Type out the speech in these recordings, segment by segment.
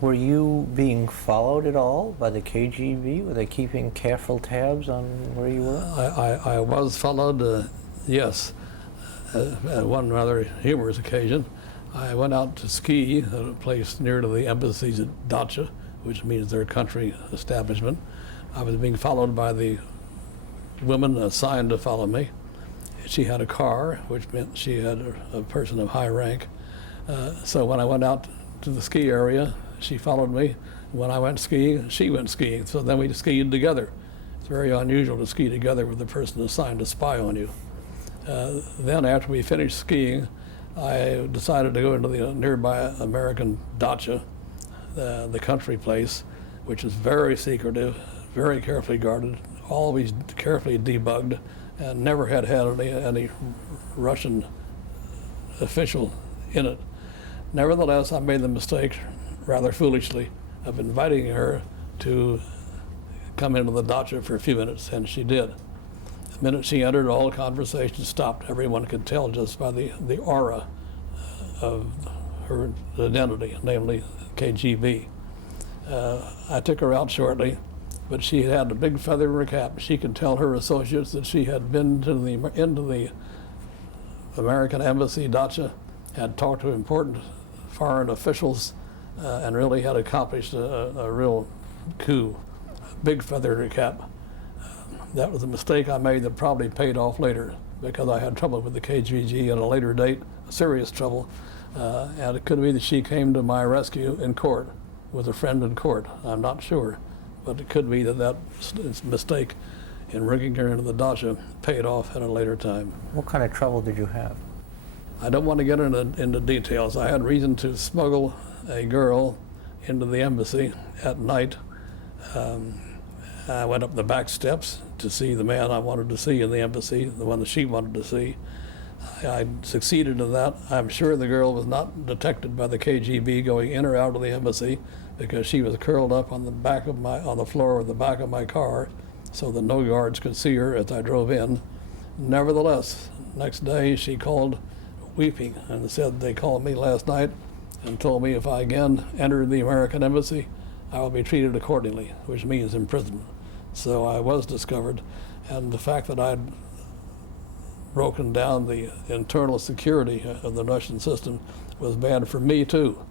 Were you being followed at all by the KGB? Were they keeping careful tabs on where you were? I was followed, yes. At one rather humorous occasion, I went out to ski at a place near to the embassy's dacha, which means their country establishment. I was being followed by the woman assigned to follow me. She had a car, which meant she had a person of high rank. So when I went out to the ski area, she followed me. When I went skiing, she went skiing. So then we skied together. It's very unusual to ski together with the person assigned to spy on you. Then after we finished skiing, I decided to go into the nearby American dacha, the country place, which is very secretive, very carefully guarded, always carefully debugged, and never had any Russian official in it. Nevertheless, I made the mistake, rather foolishly, of inviting her to come into the dacha for a few minutes, and she did. The minute she entered, all conversation stopped. Everyone could tell just by the aura of her identity, namely KGB. I took her out shortly, but she had a big feather in her cap. She could tell her associates that she had been into the American embassy dacha, had talked to important foreign officials, and really had accomplished a real coup. A big feather in her cap. That was a mistake I made that probably paid off later, because I had trouble with the KGB at a later date, serious trouble, and it could be that she came to my rescue in court, with a friend in court. I'm not sure, but it could be that mistake in bringing her into the dacha paid off at a later time. What kind of trouble did you have? I don't want to get into details. I had reason to smuggle a girl into the embassy at night. I went up the back steps to see the man I wanted to see in the embassy, the one that she wanted to see. I succeeded in that. I'm sure the girl was not detected by the KGB going in or out of the embassy, because she was curled up on the floor of the back of my car, so that no guards could see her as I drove in. Nevertheless, next day she called weeping and said they called me last night and told me if I again entered the American embassy, I will be treated accordingly, which means imprisonment. So I was discovered, and the fact that I'd broken down the internal security of the Russian system was bad for me too.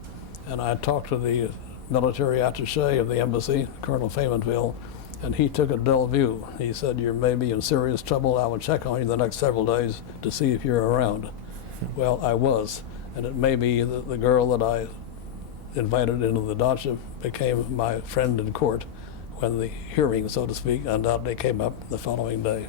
And I talked to the military attaché of the embassy, Colonel Faymanville, and he took a dull view. He said, "You may be in serious trouble. I will check on you the next several days to see if you're around." Well, I was, and it may be that the girl that I invited into the dacha became my friend in court when the hearing, so to speak, undoubtedly came up the following day.